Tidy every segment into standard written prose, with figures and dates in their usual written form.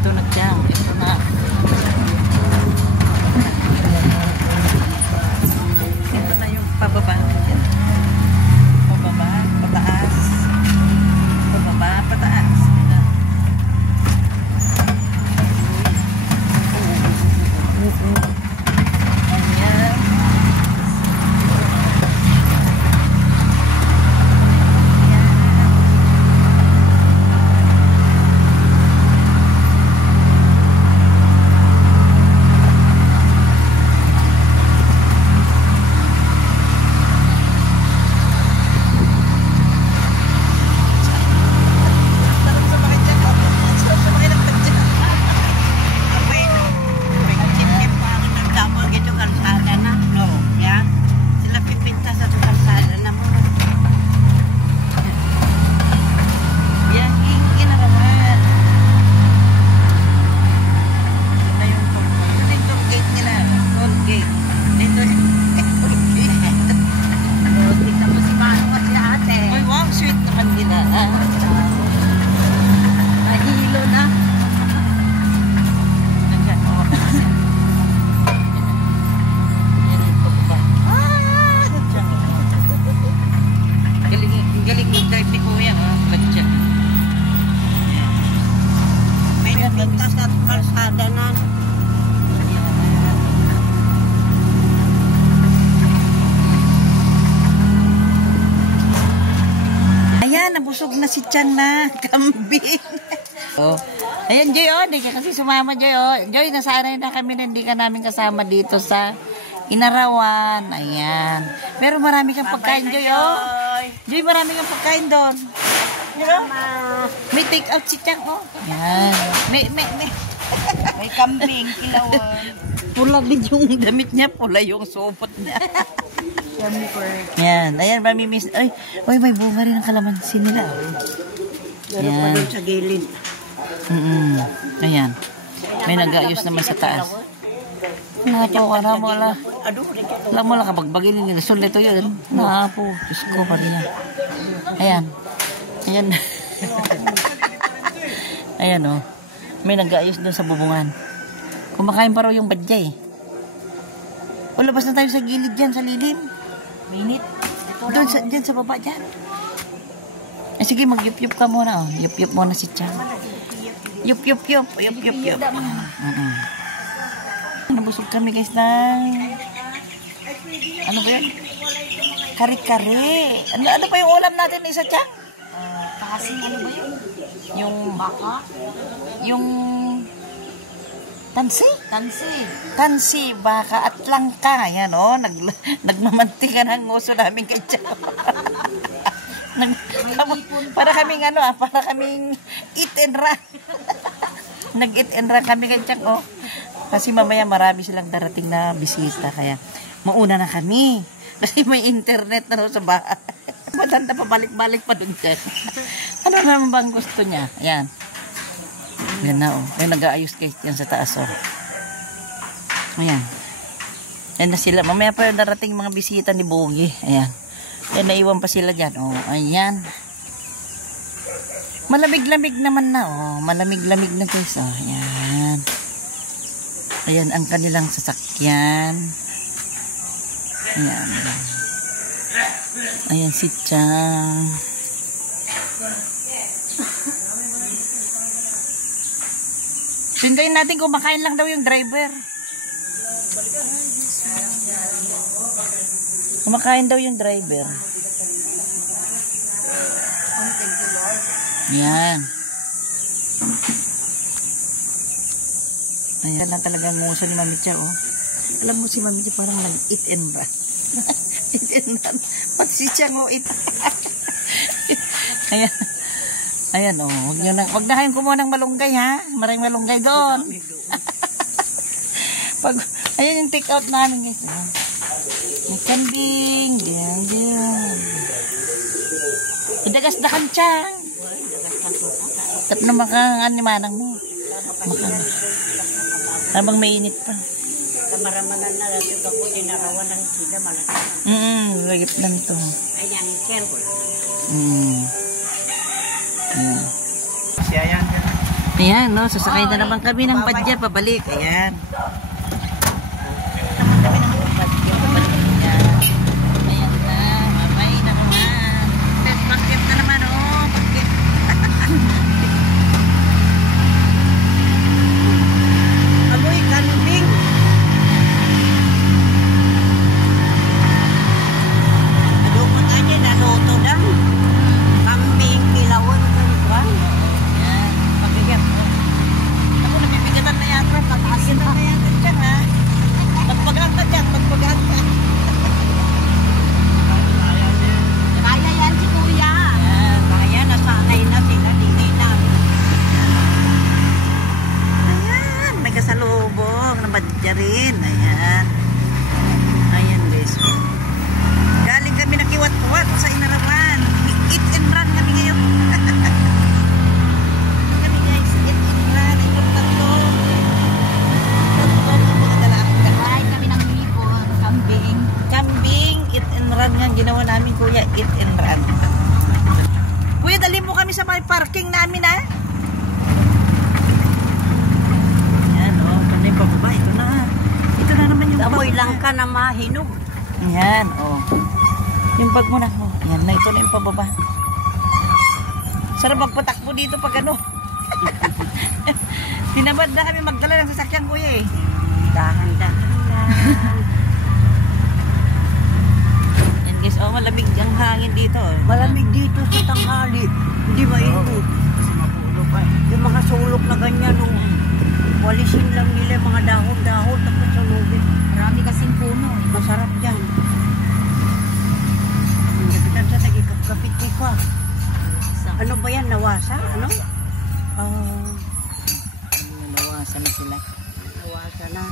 Ito na dyan. Ito na. Ito na yung pababa. Pababa, pataas. Pababa, pataas. Ayan. Nabusog na si Chang na kambing. Oh. Ayan, Joy, oh. Hindi ka kasi sumama, Joy, oh. Joy, nasanay na kami na hindi ka namin kasama dito sa Inarawan. Ayan. Pero marami kang pagkain, Joy, oh. Joy, marami kang pagkain doon. You know? May take out si Chang, oh. Ayan. May kambing, ilawan. Pula din yung damit niya, pula yung supot niya. Yan. Ayan, mamimiss. Ay, may bunga rin ng kalamansi nila. Meron pa doon sa gilid. Ayan. May nag-aayos naman sa taas. Napo ka na mo lang. Alam mo lang kabagbagin nila. Sulit ito yun. Napo. Diyos ko pa rin yan. Ayan. Ayan. Ayan, oh. May nag-aayos doon sa bubungan. Kumakain pa raw yung badya, eh. O, labas na tayo sa gilid dyan, sa lilim. Minute. Doon sa, dyan sa baba dyan. Eh, sige, mag-yup-yup ka muna. Oh. Yup-yup muna si Chang. Yup-yup-yup. Yup-yup-yup. Nabusog kami, guys, ng... Ano ba yun? Kari-kari. Ano pa yung ulam natin, isa, Chang? Kasing ano ba yun? Yung baka? Yung... Tansi? Tansi, baka at langka. Yan, oh. Nagmamantika ng nguso namin kay Chang. Para kaming ano, para kaming eat and run. Nag-eat and run kami kay Chang, oh. Kasi mamaya marami silang darating na bisita. Kaya mauna na kami. Kasi may internet na sa bahay. Matanda pa, balik-balik pa dun dyan. Ano naman bang gusto niya? Ayan. Yan na, oh. Ay, nag-aayos kayo yan sa taas, oh. Ayan. Yan na sila. Mamaya pa yung darating mga bisita ni Bogie. Ayan. Yan, naiwan pa sila dyan, oh. Ayan. Malamig-lamig naman na, oh. Malamig-lamig na, guys, oh. Ayan. Ayan, ang kanilang sasakyan. Ayan. Ayan si Chang. Sundayin natin kung makain lang daw yung driver. Kumakain daw yung driver. Yan. Ayan lang talaga nguso ni Mami Cha, oh. Alam mo si Mami Cha parang nag-eat and run. Eat and run. Pati si Chang, oh, eat. Ayan. Ayan, oh. Wag na kayong kumuha ng malunggay, ha? Maraming malunggay doon. Ayan yung take out namin, guys. May kambing. Diyan. Idagas-dakan, Chang. Tap na makang-animanang mo. Habang mainit pa. Kamaramanan na natin ako dinarawan ng sila malaki. Lagip lang to. Ayan, careful. Siya yan. Ayan, no? Sasakay na naman kami ng badya pabalik. Ayan. Naman kami ng badya pabalik. Ayan. Ayan na. Mamay na naman. Test packet na naman, oh. Packet. Amoy kanubing. Adukot aja naluto dang. Kambing, kilawon, kan. Ayan. Pabigat, oh. Ako nabibigatan na yata. Pagpagatan na yata dyan, ha? Pagpagatan dyan. Pagpagatan. Kaya yan si Kuya. Ayan. Kaya nasanay na sila, dili na. Ayan, may kasalubong na badya rin. Ayan. Ayan guys. Galing kami nakiwat-wat sa Inarawan. Eat and run kami ngayon. Kami guys, eat and run. Itong tatlo. Kain kami ng lipon, kambing. Kambing, eat and run nga ginawa namin kuya. Eat and run. Kuya, dali mo kami sa may parking namin ha. Ayan o, ito na yung pababa. Ito na. Ito na naman yung Amoy pababa. lang ka na mahinog. Ayan, oh. Yung bag mo na. Oh. Ayan na, ito na yung pababa. Sarap magpatakbo dito pag ano. Tinamad na kami magdala ng sasakyan kuya eh. Dahan-dahan lang. Ayan guys, oh, malamig ang hangin dito. Oh. Malamig dito sa tanghali. Hindi mainit. Yung mga sulok na ganyan, no. Walisin lang nila yung mga dahon-dahon tapos sunugin. Marami kasing puno. Masarap yan. Nabitan sa nagikapit ko. Ano ba yan? Nawasa? Ano? Nawasan na sila. Nawasa na.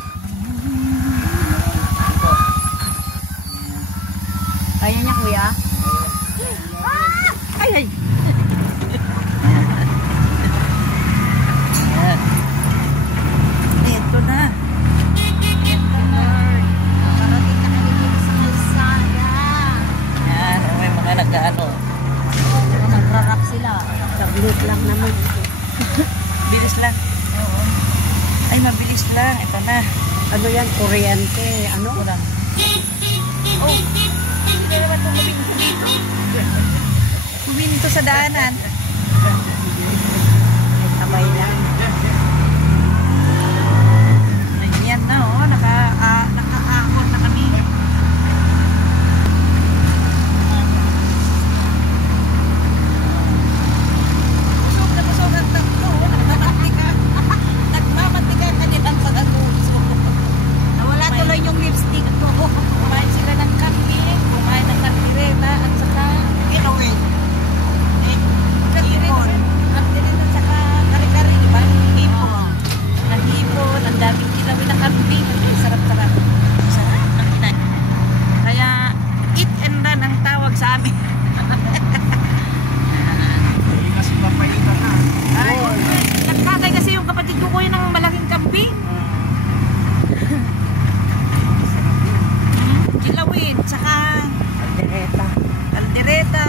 Kaya niya, kuya? Ay, ay. Ayan. Ito na. Parating na kami dito sa kalsada. Ayan, oh, may mga nag-ano. Nagrarap sila. Tablet lang naman. Bilis lang. Oo. Ay, mabilis lang. Ito na. Ano yan? Kuryente. Ano? Ito lang. Oh, hindi na naman itong huminto dito. Huminto sa daanan. Sabay lang. Ayan na, oh. Naka-aakot na kami. Busog na busog ang tatlo. Nagmamatika ka din ang pag-alulis ko. Nawala tuloy yung lipstick ko. Kumain sila ng kambing, kumain ng kaldereta at saka Kinawin. kaldereta at saka kari-kari, di ba? Hipon. Oo. Ng hipon, ang daming kilawin na kambing. Sarap-sarap. Sarap ng inay. Kaya, eat and run ang tawag sa amin. Kasi papaitan na. Ay, nagkakay kasi yung kapatid ko kuya ng malaking kambing. Kilawin, saka Kaldereta. kaldereta.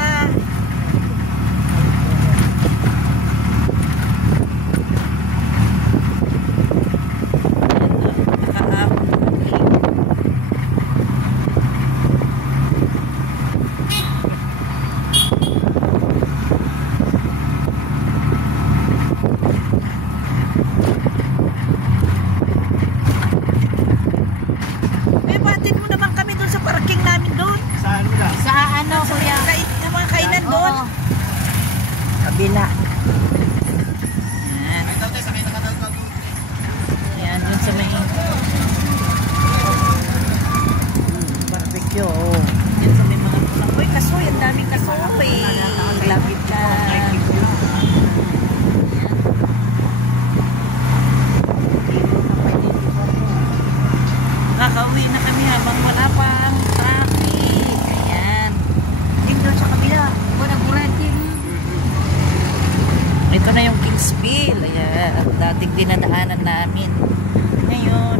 Eh, batid mo naman kami doon sa parking namin doon. Saan mo lang? Sa ano, kuya? Yung mga kainan doon. Oo. Kabila. Ayan. Ayan, doon sa may... Barbecue. Oo. Yan sa may mga pulang. Uy, kasoy. Ang daming kasoy. Lapit na. Nakauwi na kami habang wala pang traffic. Ayan. Dito sa kabila. Gura-guratin. Ito na yung Kingsville. Ayan. Dating dinadaanan namin. Ngayon,